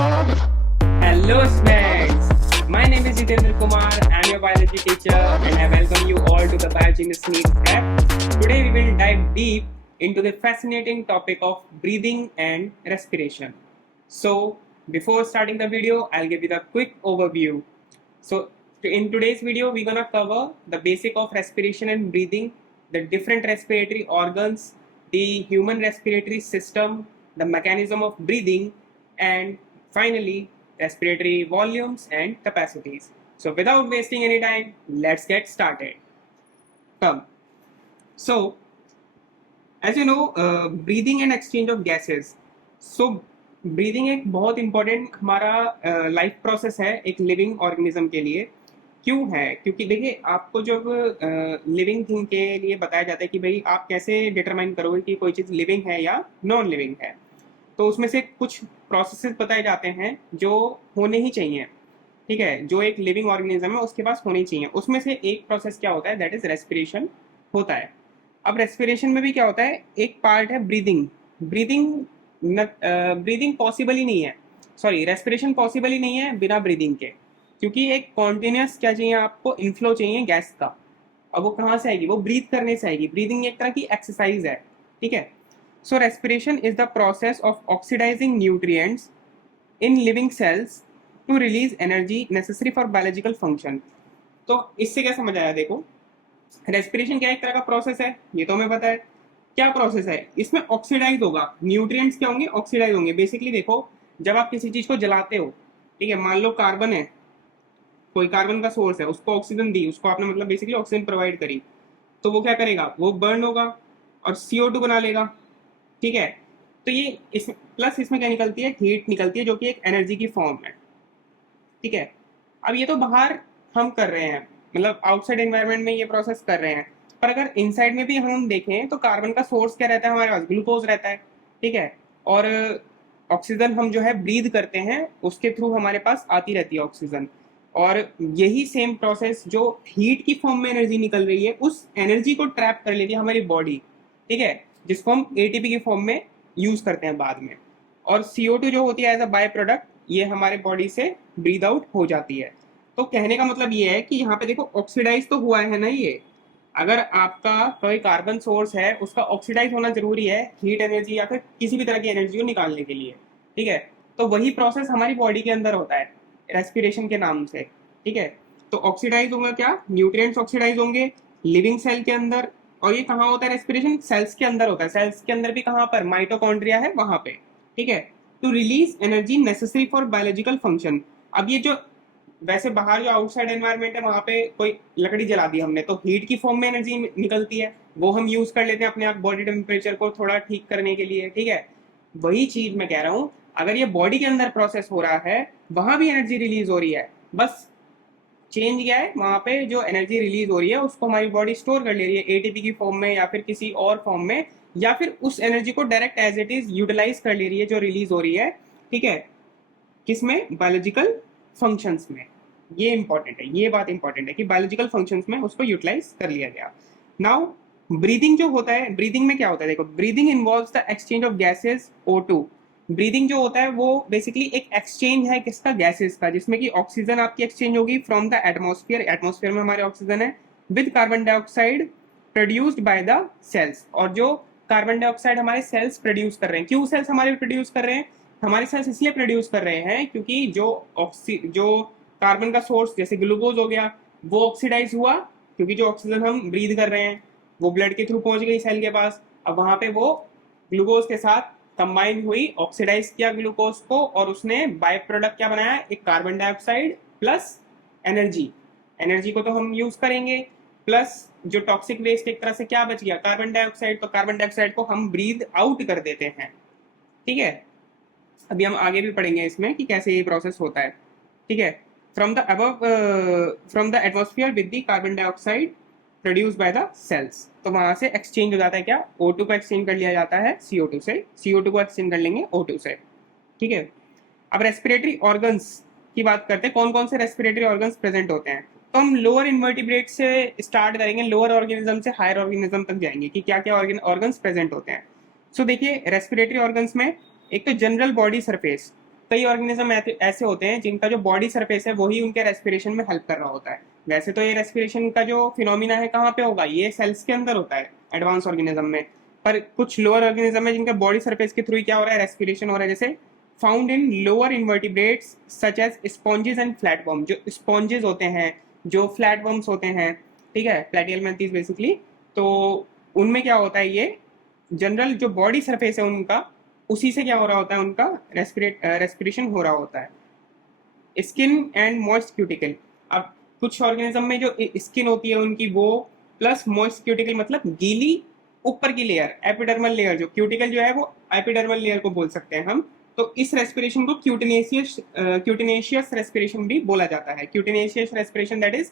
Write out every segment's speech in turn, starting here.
Hello, Smags! My name is Jitendra Kumar. I'm your biology teacher, and I welcome you all to the Biogenius Needs app. Today, we will dive deep into the fascinating topic of breathing and respiration. So, before starting the video, I'll give you the quick overview. So, in today's video, we're gonna cover the basic of respiration and breathing, the different respiratory organs, the human respiratory system, the mechanism of breathing, and finally respiratory volumes and capacities. So without wasting any time, let's get started. Come. So as you know, breathing and exchange of gases. So breathing एक बहुत important हमारा life process है एक living organism के लिए। क्यों है? क्योंकि देखिए, आपको जब लिविंग थिंग के लिए बताया जाता है कि भाई आप कैसे डिटरमाइन करोगे कि कोई चीज़ लिविंग है या नॉन लिविंग है, तो उसमें से कुछ प्रोसेसेस बताए जाते हैं जो होने ही चाहिए। ठीक है, जो एक लिविंग ऑर्गेनिज्म है उसके पास होनी चाहिए। उसमें से एक प्रोसेस क्या होता है, दैट इज रेस्पिरेशन होता है। अब रेस्पिरेशन में भी क्या होता है, एक पार्ट है ब्रीदिंग। ब्रीदिंग पॉसिबल ही नहीं है, सॉरी रेस्पिरेशन पॉसिबल ही नहीं है बिना ब्रीदिंग के, क्योंकि एक कॉन्टिन्यूस क्या चाहिए आपको, इनफ्लो चाहिए गैस का। अब वो कहाँ से आएगी, वो ब्रीथ करने से आएगी। ब्रीदिंग एक तरह की एक्सरसाइज है। ठीक है, so respiration is the process of oxidizing nutrients in living cells to release energy necessary for biological function। तो इससे क्या समझ आया? देखो, रेस्पिरेशन क्या एक तरह का प्रोसेस है, ये तो हमें पता है। क्या प्रोसेस है? इसमें ऑक्सीडाइज होगा, न्यूट्रिएंट्स क्या होंगे, ऑक्सीडाइज होंगे। बेसिकली देखो, जब आप किसी चीज को जलाते हो, ठीक है, मान लो कार्बन है, कोई कार्बन का सोर्स है, उसको ऑक्सीजन दी, उसको आपने मतलब बेसिकली ऑक्सीजन प्रोवाइड करी, तो वो क्या करेगा, वो बर्न होगा और CO2 बना लेगा। ठीक है, तो ये इस प्लस इसमें क्या निकलती है, हीट निकलती है, जो कि एक एनर्जी की फॉर्म है। ठीक है, अब ये तो बाहर हम कर रहे हैं, मतलब आउटसाइड एनवायरनमेंट में ये प्रोसेस कर रहे हैं, पर अगर इनसाइड में भी हम देखें तो कार्बन का सोर्स क्या रहता है हमारे पास, ग्लूकोज रहता है। ठीक है, और ऑक्सीजन हम जो है ब्रीद करते हैं, उसके थ्रू हमारे पास आती रहती है ऑक्सीजन। और यही सेम प्रोसेस जो हीट की फॉर्म में एनर्जी निकल रही है, उस एनर्जी को ट्रैप कर लेती है हमारी बॉडी। ठीक है, जिसको हम ATP की फॉर्म में यूज करते हैं बाद में। और CO2 जो होती है एज अ बाय प्रोडक्ट, ये हमारे बॉडी से ब्रीद आउट हो जाती है। तो कहने का मतलब ये है कि यहाँ पे देखो, ऑक्सीडाइज तो हुआ है ना ये। अगर आपका कोई कार्बन सोर्स है, उसका ऑक्सीडाइज होना जरूरी है हीट एनर्जी या फिर किसी भी तरह की एनर्जी को निकालने के लिए। ठीक है, तो वही प्रोसेस हमारी बॉडी के अंदर होता है रेस्पिरेशन के नाम से। ठीक है, तो ऑक्सीडाइज होगा क्या, न्यूट्रिएंट्स ऑक्सीडाइज होंगे लिविंग सेल के अंदर। और ये कहाँ होता है रेस्पिरेशन, सेल्स के अंदर होता है। सेल्स के अंदर भी कहाँ पर, माइटोकॉन्ड्रिया है वहां पे। ठीक है, to release energy necessary for biological function. अब ये जो वैसे बाहर जो आउटसाइड एनवायरनमेंट है, वहां पे कोई लकड़ी जला दी हमने, तो हीट की फॉर्म में एनर्जी निकलती है, वो हम यूज कर लेते हैं अपने आप बॉडी टेम्परेचर को थोड़ा ठीक करने के लिए। ठीक है, वही चीज मैं कह रहा हूँ, अगर ये बॉडी के अंदर प्रोसेस हो रहा है, वहां भी एनर्जी रिलीज हो रही है, बस चेंज क्या है, वहां पे जो एनर्जी रिलीज हो रही है उसको हमारी बॉडी स्टोर कर ले रही है ATP की फॉर्म में या फिर किसी और फॉर्म में, या फिर उस एनर्जी को direct as it is utilise कर ले रही है जो रिलीज हो रही है। ठीक है, किसमें, बायोलॉजिकल फंक्शंस में। ये इंपॉर्टेंट है, ये बात इंपॉर्टेंट है कि बायोलॉजिकल फंक्शंस में उसको यूटिलाइज कर लिया गया। नाउ ब्रीदिंग जो होता है, ब्रीदिंग में क्या होता है, देखो, breathing involves the exchange of gases O2। Breathing जो होता है वो बेसिकली एक एक्सचेंज है किसका, गैसेस का, जिसमें कि ऑक्सीजन आपकी एक्सचेंज होगी फ्रॉम द एटमॉस्फेयर, एटमॉस्फेयर में हमारे ऑक्सीजन है, with carbon dioxide produced by the cells. और जो कार्बन डाइऑक्साइड हमारे सेल्स प्रोड्यूस कर रहे हैं, क्यों सेल्स हमारे प्रोड्यूस कर रहे हैं, हमारे सेल्स इसलिए प्रोड्यूस कर रहे हैं क्योंकि जो कार्बन का सोर्स जैसे ग्लूकोज हो गया, वो ऑक्सीडाइज हुआ, क्योंकि जो ऑक्सीजन हम ब्रीद कर रहे हैं वो ब्लड के थ्रू पहुंच गई सेल के पास। अब वहां पे वो ग्लूकोज के साथ कंबाइन हुई, ऑक्सीडाइज किया ग्लूकोज को, और उसने बाय प्रोडक्ट क्या बनाया, एक carbon dioxide plus energy. Energy को तो हम यूज करेंगे, प्लस जो टॉक्सिक वेस्ट एक तरह से क्या बच गया, कार्बन डाइऑक्साइड, तो कार्बन डाइऑक्साइड को हम ब्रीद आउट कर देते हैं। ठीक है, अभी हम आगे भी पढ़ेंगे इसमें कि कैसे ये प्रोसेस होता है। ठीक है, from the atmosphere with the carbon dioxide produce by the cells, तो वहां से एक्सचेंज हो जाता है क्या, O2 को एक्सचेंज कर लिया जाता है CO2 से, CO2 को एक्सचेंज कर लेंगे O2 से। ठीक है, अब रेस्पिरेटरी ऑर्गन्स की बात करते हैं, कौन कौन से रेस्पिरेटरी ऑर्गन्स प्रेजेंट होते हैं। तो हम लोअर इन्वर्टिब्रेट से स्टार्ट करेंगे, लोअर ऑर्गेनिज्म से हायर ऑर्गेनिज्म तक जाएंगे कि क्या क्या ऑर्गन्स प्रेजेंट होते हैं। सो देखिए, रेस्पिरेटरी ऑर्गन्स में एक तो जनरल बॉडी सरफेस, कई ऑर्गेनिज्म ऐसे होते हैं जिनका जो बॉडी सरफेस है वही उनके रेस्पिरेशन में हेल्प कर रहा होता है। वैसे तो ये रेस्पिरेशन का जो फिनोमिना है कहाँ पे होगा, ये सेल्स के अंदर होता है एडवांस ऑर्गेनिज्म में। पर कुछ लोअर ऑर्गेनिज्म है जिनका बॉडी सरफेस के थ्रू क्या हो रहा है, रेस्पिरेशन हो रहा है। जैसे found in lower invertebrates such as sponges and flatworm, जो स्पॉन्जेस होते हैं, जो फ्लैटवर्म्स होते हैं, ठीक है, प्लेटियलमेंथीज बेसिकली। तो उनमें क्या होता है, ये जनरल जो बॉडी सरफेस है उनका, उसी से क्या हो रहा होता है, उनका रेस्पिरेशन हो रहा होता है। स्किन एंड मॉइस्ट क्यूटिकल, अब कुछ ऑर्गेनिज्म में जो स्किन होती है उनकी वो प्लस मॉइस्ट क्यूटिकल मतलब गीली ऊपर की लेयर, एपिडर्मल लेयर, जो क्यूटिकल जो है वो एपिडर्मल लेयर को बोल सकते हैं हम। तो इस रेस्पिरेशन को क्यूटिनेशियस रेस्पिरेशन भी बोला जाता है। क्यूटिनेशियस रेस्पिरेशन दैट इज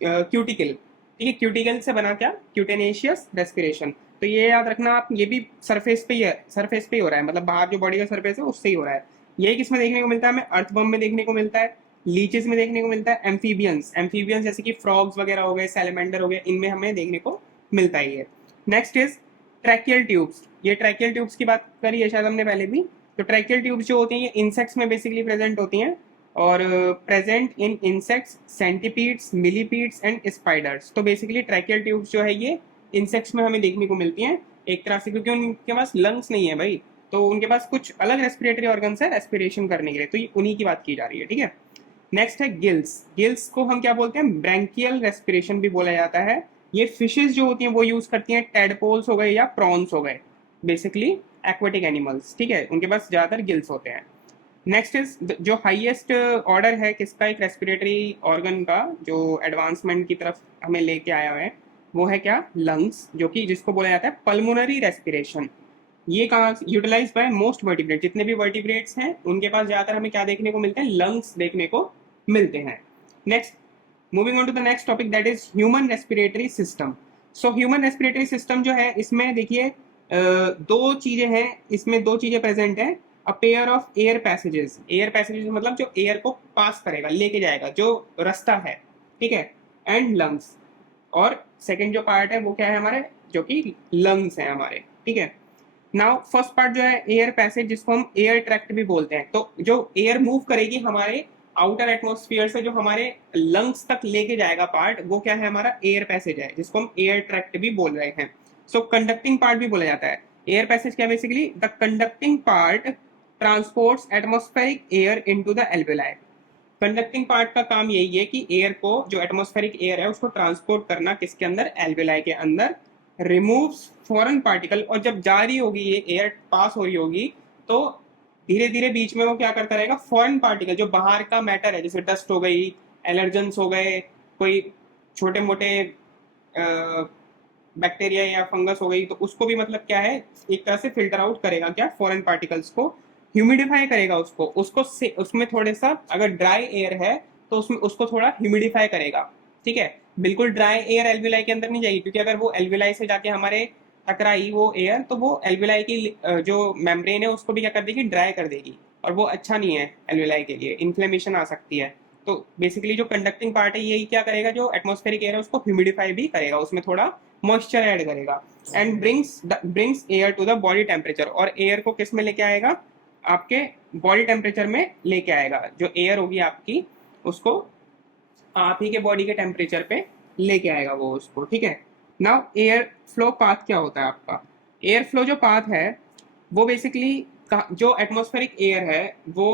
क्यूटिकल, ठीक है, क्यूटिकल से बना क्या, क्यूटिनेशियस रेस्पिरेशन। तो ये याद रखना आप, ये भी सरफेस पे ही है, सरफेस पे ही हो रहा है, मतलब बाहर जो बॉडी का सरफेस है उससे ही हो रहा है। यही किसमें देखने को मिलता है हमें, अर्थवर्म में देखने को मिलता है, लीचेस में देखने को मिलता है, एम्फीबियंस, एम्फीबियंस जैसे कि फ्रॉग्स वगैरह हो गए, सैलमेंडर हो गए, इनमें हमें देखने को मिलता ही है। Next is tracheal tubes. ये ट्रैकियल ट्यूब्स की बात करी है शायद हमने पहले भी। तो ट्रैकियल ट्यूब्स जो होती हैं ये इंसेक्ट्स में बेसिकली प्रेजेंट होती हैं, और present in insects, centipedes, millipedes and spiders. तो बेसिकली ट्रैकियल ट्यूब्स जो है ये इंसेक्ट्स में हमें देखने को मिलती हैं एक तरह से, क्योंकि उनके पास लंग्स नहीं है भाई, तो उनके पास कुछ अलग रेस्पिरेटरी ऑर्गन्स है रेस्पिरेशन करने के लिए, तो ये उन्हीं की बात की जा रही है, ठीक है। नेक्स्ट है गिल्स। गिल्स को हम क्या बोलते हैं, ब्रैंकियल रेस्पिरेशन भी बोला जाता है। ये फिशेस जो होती हैं वो यूज करती हैं, टेडपोल्स हो गए या प्रॉन्स हो गए, बेसिकली एक्वेटिक एनिमल्स, ठीक है, उनके पास ज्यादातर गिल्स होते हैं। नेक्स्ट इज जो हाईएस्ट ऑर्डर है किसका, एक रेस्पिरेटरी ऑर्गन का जो एडवांसमेंट की तरफ हमें लेके आया हुआ है, वो है क्या, लंग्स, जो कि जिसको बोला जाता है पल्मोनरी रेस्पिरेशन। ये कहाँ यूटिलाइज बाय मोस्ट वर्टिब्रेट, जितने भी वर्टिब्रेट्स हैं उनके पास ज्यादातर हमें क्या देखने को मिलते हैं, लंग्स देखने को मिलते हैं। Next, moving on to the next topic that is human respiratory system. So human respiratory system जो है इसमें देखिए दो चीजें हैं, इसमें दो चीजें प्रेजेंट हैं। A pair of air passages, air passages मतलब जो एयर को पास करेगा, लेके जाएगा, जो रास्ता है, ठीक है, एंड लंग्स। और सेकंड जो पार्ट है वो क्या है हमारे, जो कि लंग्स है हमारे, ठीक है। नाउ फर्स्ट पार्ट जो है एयर पैसेज, जिसको हम एयर ट्रैक्ट भी बोलते हैं। तो जो एयर मूव करेगी हमारे आउटर एटमॉस्फेयर से, जो हमारे लंग्स तक लेके जाएगा पार्ट, वो क्या है हमारा एयर पैसेज है, जिसको हम एयर ट्रैक्ट भी बोल रहे हैं। सो कंडक्टिंग पार्ट भी बोला जाता है। एयर पैसेज क्या, basically the conducting part transports atmospheric air into the alveoli. Conducting part का काम यही है कि एयर को, जो एटमॉस्फेरिक एयर है उसको ट्रांसपोर्ट करना किसके अंदर, एल्वेलाई के अंदर, रिमूव्स फॉरेन पार्टिकल। और जब जा रही होगी ये एयर पास हो रही होगी, तो धीरे धीरे बीच में वो क्या करता रहेगा, फॉरेन पार्टिकल जो बाहर का मैटर है, जैसे डस्ट हो गई, एलर्जेंस हो गए, कोई छोटे मोटे बैक्टीरिया या फंगस हो गई, तो उसको भी मतलब क्या है एक तरह से फिल्टर आउट करेगा, क्या, फॉरेन पार्टिकल्स को ह्यूमिडिफाई करेगा, उसको से उसमें थोड़े सा, अगर ड्राई एयर है तो उसमें उसको थोड़ा ह्यूमिडिफाई करेगा, ठीक है। बिल्कुल ड्राई एयर एल्विलाई के अंदर नहीं जाएगी, क्योंकि अगर वो एल्विलाई से जाके हमारे टकराई वो एयर, तो वो एल्विलाई की जो मेम्ब्रेन है उसको भी क्या कर देगी, ड्राई कर देगी, और वो अच्छा नहीं है एल्विलाई के लिए, इन्फ्लेमेशन आ सकती है। तो बेसिकली जो कंडक्टिंग पार्ट है यही क्या करेगा, जो एटमॉस्फेरिक एयर है उसको ह्यूमिडिफाई भी करेगा, उसमें थोड़ा मॉइस्चर ऐड करेगा, and brings air to the body temperature. और एयर को किस में लेके आएगा, आपके बॉडी टेम्परेचर में लेके आएगा। जो एयर होगी आपकी उसको आप ही के बॉडी के टेम्परेचर पे लेके आएगा वो उसको, ठीक है। नाउ एयर फ्लो पाथ क्या होता है आपका, एयर फ्लो जो पाथ है वो बेसिकली जो एटमॉस्फेरिक एयर है वो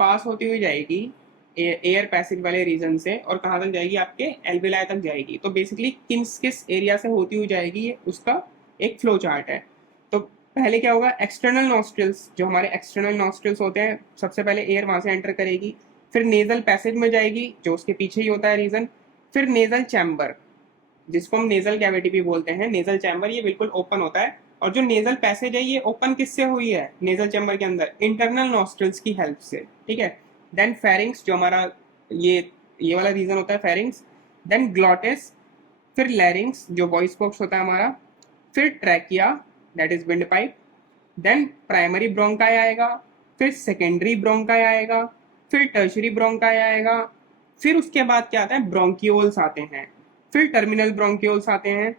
पास होती हुई जाएगी एयर पैसेज वाले रीजन से, और कहाँ तक जाएगी, आपके एल्विलाई तक जाएगी। तो बेसिकली किस एरिया से होती हुई जाएगी, ये उसका एक फ्लो चार्ट है। तो पहले क्या होगा, एक्सटर्नल नॉस्ट्रिल्स, जो हमारे एक्सटर्नल नॉस्ट्रिल्स होते हैं, सबसे पहले एयर वहां से एंटर करेगी, फिर नेजल पैसेज में जाएगी, जो उसके पीछे ही होता है रीजन, फिर नेजल चैम्बर, जिसको हम नेजल कैविटी भी बोलते हैं। नेजल चैम्बर ये बिल्कुल ओपन होता है, और जो नेजल पैसेज है ये ओपन किससे हुई है, नेजल चैम्बर के अंदर इंटरनल नॉस्ट्रिल्स की हेल्प से, ठीक है। देन फेरिंग्स, जो हमारा ये वाला रीजन होता है फेरिंग्स, देन ग्लॉटिस, फिर लैरिंग्स जो वॉइस बॉक्स होता है हमारा, फिर trachea that is windpipe, then primary bronchi आएगा, फिर सेकेंडरी ब्रोंकाई आएगा, फिर टर्शरी ब्रोंकाई आएगा, फिर उसके बाद क्या आता है, ब्रोंकियोल्स आते हैं, फिर टर्मिनल ब्रोंकियोल्स आते हैं,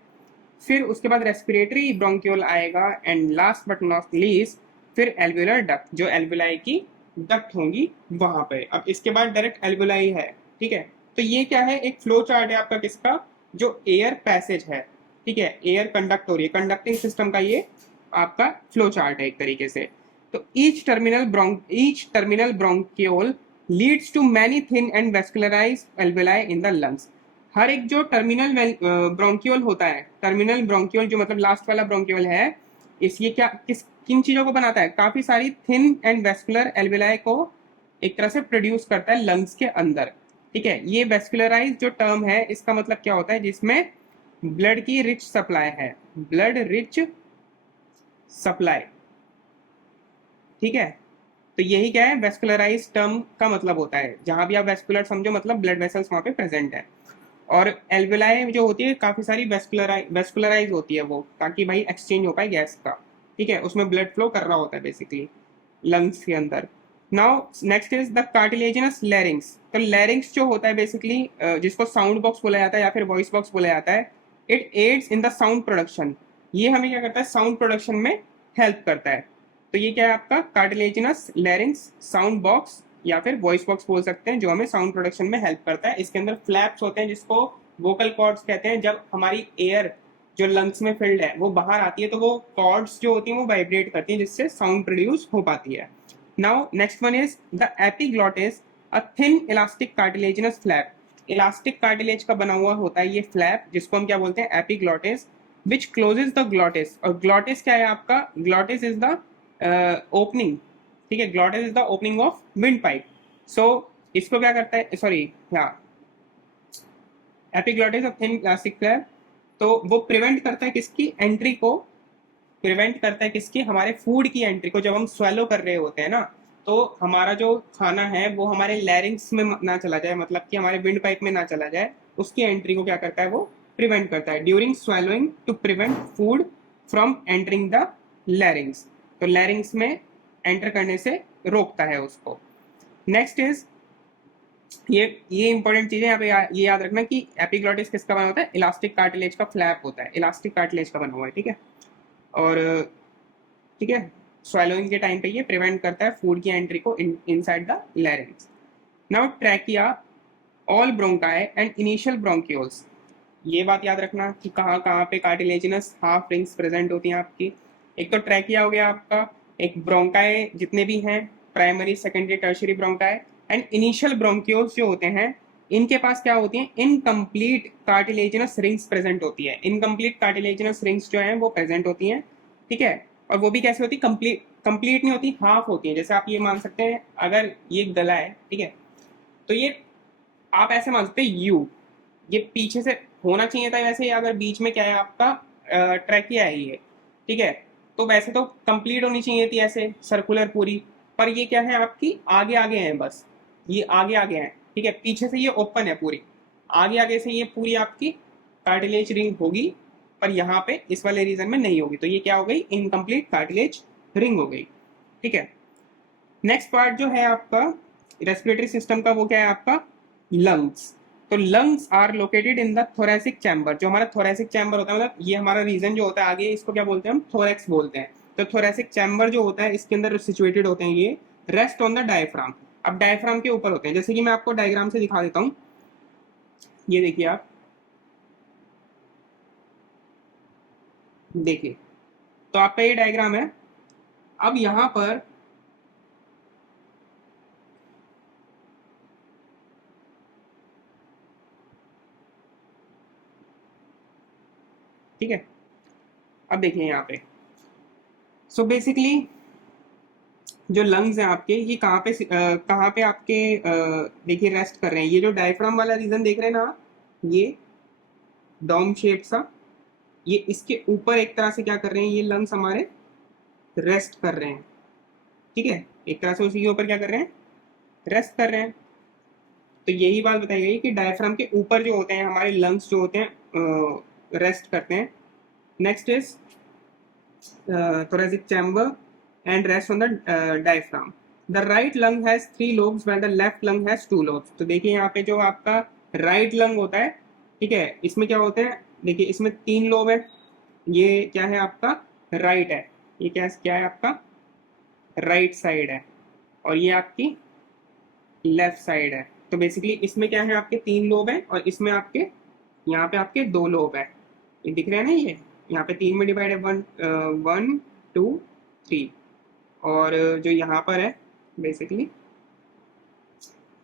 फिर उसके बाद रेस्पिरेटरी ब्रोंकियोल आएगा, and last but not least फिर एल्वुलर डक्ट, जो एल्वुलाई की डक्ट होंगी वहां पे। अब इसके बाद डायरेक्ट एल्वुलाई है, ठीक है। तो ये क्या है, एक फ्लो चार्ट है आपका किसका, जो एयर पैसेज है, ठीक है, एयर कंडक्ट हो रही है, कंडक्टिंग सिस्टम का ये आपका फ्लो चार्ट है एक तरीके से। तो each terminal bronchiole leads to many thin and vascularised alveoli in the lungs. हर एक जो टर्मिनल ब्रोंकियोल होता है, टर्मिनल ब्रोंकियोल जो मतलब लास्ट वाला ब्रोंकियोल है, इस ये क्या किस किन चीजों को बनाता है, काफी सारी थिन एंड वेस्कुलर एल्वेलाई को एक तरह से प्रोड्यूस करता है लंग्स के अंदर, ठीक है। ये वेस्कुलराइज जो टर्म है इसका मतलब क्या होता है, जिसमें ब्लड की रिच सप्लाई है, ब्लड रिच सप्लाई, ठीक है। तो यही क्या है, वेस्कुलराइज टर्म का मतलब होता है, जहां भी आप वेस्कुलर समझो मतलब ब्लड वेसल्स वहां पे प्रेजेंट है। और एल्वेलाई जो होती है काफी सारी वेस्कुलराइज होती है वो, ताकि भाई एक्सचेंज हो पाए गैस का, ठीक है, उसमें ब्लड फ्लो कर रहा होता है बेसिकली लंग्स के अंदर। Now next is the cartilaginous लैरिंग्स। तो लैरिंग्स जो होता है बेसिकली, जिसको साउंड बॉक्स बोला जाता है या फिर वॉइस बॉक्स बोला जाता है, it adds in the sound production. ये हमें क्या करता है, साउंड प्रोडक्शन में हेल्प करता है। तो ये क्या है आपका कार्टिलेजिनस लैरिंग्स साउंड बॉक्स या फिर वॉइस बॉक्स बोल सकते हैं, जो हमें साउंड प्रोडक्शन में हेल्प करता है। इसके अंदर फ्लैप्स होते हैं जिसको वोकल कॉर्ड्स कहते हैं। जब हमारी एयर जो लंग्स में फिल्ड है वो बाहर आती है तो वो कॉर्ड्स जो होती हैं वो वाइब्रेट करती हैं, जिससे साउंड प्रोड्यूस हो पाती है। Now next one is the epiglottis, a thin elastic cartilaginous flap. Elastic cartilage का बना हुआ होता है ये फ्लैप, जिसको हम क्या बोलते हैं, epiglottis, which closes the glottis. और ग्लॉटिस क्या है आपका, ग्लॉटिस इज द ओपनिंग, ठीक है, glottis is the opening of windpipe. So इसको क्या करता है, सॉरी हाँ, epiglottis of thin elastic flap, तो वो प्रिवेंट करता है किसकी एंट्री को, प्रिवेंट करता है किसकी, हमारे फूड की एंट्री को। जब हम स्वेलो कर रहे होते हैं ना, तो हमारा जो खाना है वो हमारे लैरिंग्स में ना चला जाए, मतलब कि हमारे विंड पाइप में ना चला जाए, उसकी एंट्री को क्या करता है, वो प्रिवेंट करता है during swallowing to prevent food from entering the larynx. तो लैरिंग्स में एंटर करने से रोकता है उसको। नेक्स्ट इज ये इंपॉर्टेंट चीज है यहाँ पे, ये याद रखना कि एपिग्लॉटिस किसका बना होता है, इलास्टिक कार्टिलेज का फ्लैप होता है, इलास्टिक कार्टिलेज का बना हुआ है, ठीक है। और ठीक है, swallowing के टाइम पे ये प्रिवेंट करता है फूड की एंट्री को inside the larynx. Now trachea, all bronchi and initial bronchioles. ये बात याद रखना कि कहाँ कहाँ पे कार्टिलेजिनस हाफ रिंग्स प्रेजेंट होती हैं आपकी। एक तो ट्रैकिया हो गया आपका, एक ब्रोंकाई जितने भी हैं, primary secondary tertiary bronchi, and initial bronchioles जो होते हैं, इनके पास क्या होती हैं, इनकम्प्लीट कार्टिलेजिनस रिंग्स प्रेजेंट होती है। इनकम्प्लीट कार्टिलेजिनस रिंग्स जो हैं वो प्रेजेंट होती हैं, ठीक है। और वो भी कैसे होती है, कंप्लीट नहीं होती, हाफ होती है। जैसे आप ये मान सकते हैं, अगर ये गला है, ठीक है, तो ये आप ऐसे मान सकते हैं यू, ये पीछे से होना चाहिए था वैसे, अगर बीच में क्या है आपका ट्रैकिया है ये, ठीक है, तो वैसे तो कंप्लीट होनी चाहिए थी ऐसे सर्कुलर पूरी, पर ये क्या है आपकी आगे आगे है, बस ये आगे आगे है, ठीक है, पीछे से ये ओपन है पूरी, आगे आगे से ये पूरी आपकी कार्टिलेज रिंग होगी, पर यहाँ पे इस वाले रीजन में नहीं होगी, तो ये क्या हो गई, इनकम्प्लीट कार्टिलेज रिंग हो गई, ठीक है। नेक्स्ट पार्ट जो है आपका रेस्पिरेटरी सिस्टम का, वो क्या है आपका लंग्स। तो lungs are located in the thoracic chamber. जो हमारा थोरेसिक चैम्बर होता है, मतलब ये हमारा रीजन जो होता है आगे, इसको क्या बोलते हैं हम, थोरेक्स बोलते हैं। तो थोरेसिक चैम्बर जो होता है इसके अंदर सिचुएटेड होते हैं ये, रेस्ट ऑन द डायफ्राम। अब डायफ्राम के ऊपर होते हैं, जैसे कि मैं आपको डायग्राम से दिखा देता हूँ, ये देखिए आप, देखिए, तो आपका ये डायग्राम है। अब यहाँ पर ठीक है, अब देखिए यहाँ पे, सो बेसिकली जो लंग्स हैं आपके, ये कहाँ पे आपके देखिए रेस्ट कर रहे हैं। ये जो डायफ्राम वाला रीजन देख रहे हैं ना आप, ये डोम शेप सा, ये इसके ऊपर एक तरह से क्या कर रहे हैं, ये लंग्स हमारे रेस्ट कर रहे हैं, ठीक है, एक तरह से उसी के ऊपर क्या कर रहे हैं, रेस्ट कर रहे हैं। तो यही बात बताई गई कि डायफ्राम के ऊपर जो होते हैं हमारे लंग्स जो होते हैं रेस्ट करते हैं। Next is thoracic chamber and rest on the diaphragm. The right lung has 3 lobes while the left lung has 2 lobes. तो देखिए यहाँ पे जो आपका राइट लंग होता है, ठीक है, इसमें क्या होते हैं, देखिए इसमें 3 लोब है, ये क्या है आपका राइट है, ये क्या क्या है आपका राइट साइड है, और ये आपकी लेफ्ट साइड है। तो बेसिकली इसमें क्या है, आपके 3 लोब हैं और इसमें आपके यहाँ पे आपके 2 लोब है। ये दिख रहे हैं ना, ये यहाँ पे 3 में डिवाइड है, 1 2 3। और जो यहाँ पर है बेसिकली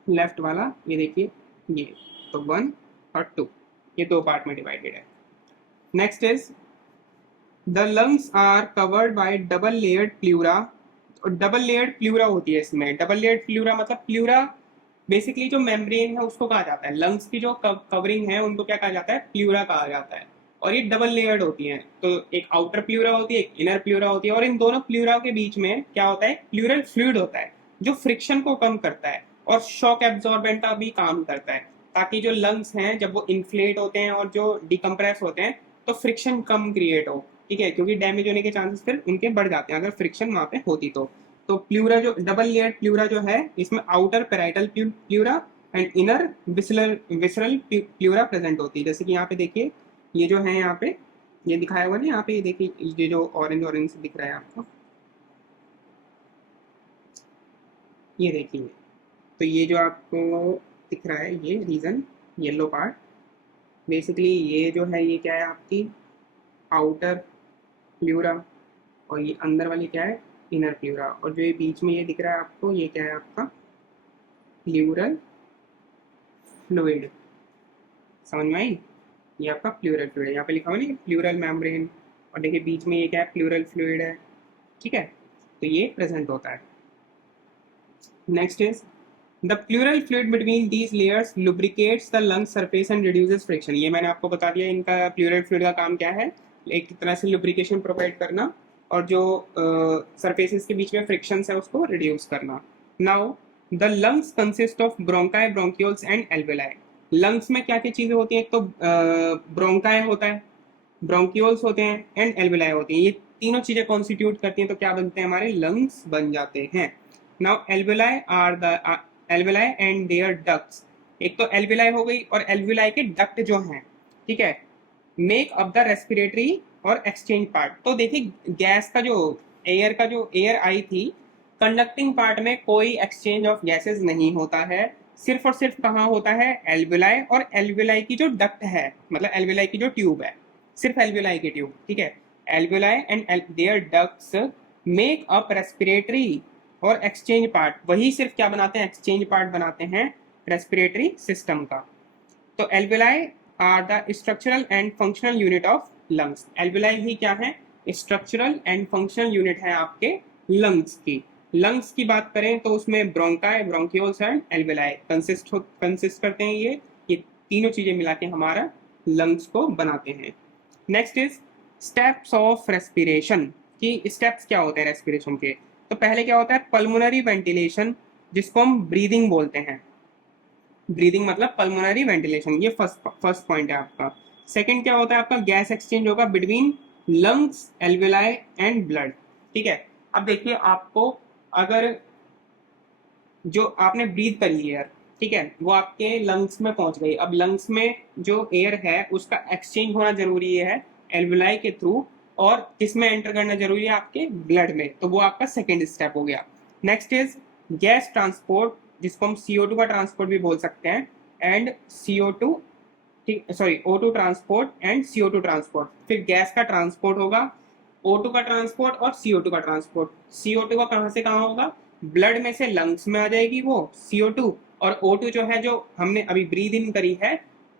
लेफ्ट वाला, ये देखिए ये, तो 1 और 2, ये 2 पार्ट में डिवाइडेड है। Next is the lungs are covered by double layered pleura. और डबल लेयर्ड प्लूरा होती है इसमें। डबल लेयर्ड प्लूरा मतलब प्लूरा बेसिकली जो मेम्ब्रेन है उसको कहा जाता है। लंग्स की जो कवरिंग है उनको क्या कहा जाता है, प्लूरा कहा जाता है। और ये डबल लेयर्ड होती है। तो एक आउटर प्लूरा होती है, एक इनर प्लूरा होती है, और इन दोनों प्लूरा के बीच में क्या होता है, प्लूरल फ्लूइड होता है जो फ्रिक्शन को कम करता है और शॉक एब्जॉर्बेंट का भी काम करता है, ताकि जो लंग्स हैं जब वो इन्फ्लेट होते हैं और जो डिकम्प्रेस होते हैं तो फ्रिक्शन कम क्रिएट हो। ठीक है, क्योंकि डैमेज होने के चांसेस फिर उनके बढ़ जाते हैं अगर फ्रिक्शन वहां पे होती तो प्लूरा जो डबल लेयर प्लूरा जो है, इसमें outer parietal pleura and inner visceral pleura present होती है। जैसे कि यहाँ पे देखिए, ये जो है यहाँ पे ये दिखाया हुआ ना, यहाँ पे ये देखिए, ये जो ऑरेंज ऑरेंज दिख रहा है आपको, ये देखिए। तो ये जो आपको दिख रहा है ये रीजन, येलो पार्ट, बेसिकली ये जो है ये क्या है, आपकी आउटर प्लूरा, और ये अंदर वाली क्या है, इनर प्लूरा। और जो ये बीच में ये दिख रहा है आपको, ये क्या है आपका प्लूरल फ्लूइड। समझ में आई? ये आपका प्लूरल फ्लूइड है, यहाँ पे लिखा हुआ ना प्लूरल मेम्ब्रेन, और देखिए बीच में ये क्या है, प्लूरल फ्लूइड है। ठीक है, तो ये प्रेजेंट होता है। Next is the pleural fluid between these layers lubricates the lung surface and reduces friction. ये मैंने आपको बता दिया, इनका प्लूरल फ्लूइड का काम क्या है, एक तरह से लुब्रिकेशन प्रोवाइड करना और जो सरफेसेस के बीच में फ्रिक्शन है उसको रिड्यूस करना। Now the lungs consist of bronchi, bronchioles and alveoli. Lungs में क्या क्या चीजें होती हैं, एक तो ब्रोंकाई होता है, ब्रोंक्यूल्स होते हैं एंड एल्वेलाई होती हैं। ये तीनों चीजें कॉन्स्टिट्यूट करती हैं तो क्या बनते हैं, हमारे लंग्स बन जाते हैं। Now alveoli are the alveoli and their ducts. एक तो एल्वेलाई हो गई और एल्वेलाई के डक्ट जो हैं, ठीक है, मेक अप द रेस्पिरेटरी और एक्सचेंज पार्ट। तो देखिए गैस का जो एयर आई थी, कंडक्टिंग पार्ट में कोई एक्सचेंज ऑफ गैसेस नहीं होता है, सिर्फ और सिर्फ कहाँ होता है, एल्वेलाई और एल्वेलाई की जो डक्ट है, मतलब एल्वेलाई की जो ट्यूब है, सिर्फ एल्वेलाई की ट्यूब। ठीक है, alveoli and their ducts make up respiratory और एक्सचेंज पार्ट। वही सिर्फ क्या बनाते हैं, एक्सचेंज पार्ट बनाते हैं रेस्पिरेटरी सिस्टम का। तो alveoli are the structural and functional unit of lungs. Alveoli ही क्या है, स्ट्रक्चरल एंड फंक्शनल यूनिट है आपके लंग्स की। लंग्स की बात करें तो उसमें bronchi, bronchioles and alveoli consist करते हैं। ये तीनों चीजें मिला के हमारा लंग्स को बनाते हैं। Next is steps of respiration. की स्टेप्स क्या होते हैं रेस्पिरेशन के, तो पहले क्या होता है, पल्मोनरी वेंटिलेशन, जिसको हम ब्रीदिंग बोलते हैं। ब्रीदिंग मतलब पल्मोनरी वेंटिलेशन, ये फर्स्ट पॉइंट है आपका। सेकंड क्या होता है आपका, गैस एक्सचेंज होगा between lungs, alveoli and blood. ठीक है, अब देखिए आपको अगर जो आपने ब्रीथ करी एयर, ठीक है, वो आपके लंग्स में पहुंच गई। अब लंग्स में जो एयर है उसका एक्सचेंज होना जरूरी है एल्वेलाई के थ्रू, और किसमें एंटर करना जरूरी है, आपके ब्लड में। तो वो आपका सेकेंड स्टेप हो गया। नेक्स्ट इज गैस ट्रांसपोर्ट, जिसको हम CO2 का ट्रांसपोर्ट भी बोल सकते हैं, and CO2, sorry O2 transport and CO2 transport. फिर गैस का ट्रांसपोर्ट होगा, O2 का ट्रांसपोर्ट और CO2 का ट्रांसपोर्ट। CO2 का कहाँ से कहाँ होगा, ब्लड में से लंग्स में आ जाएगी वो CO2, और O2 जो है, जो हमने अभी ब्रीद इन करी है,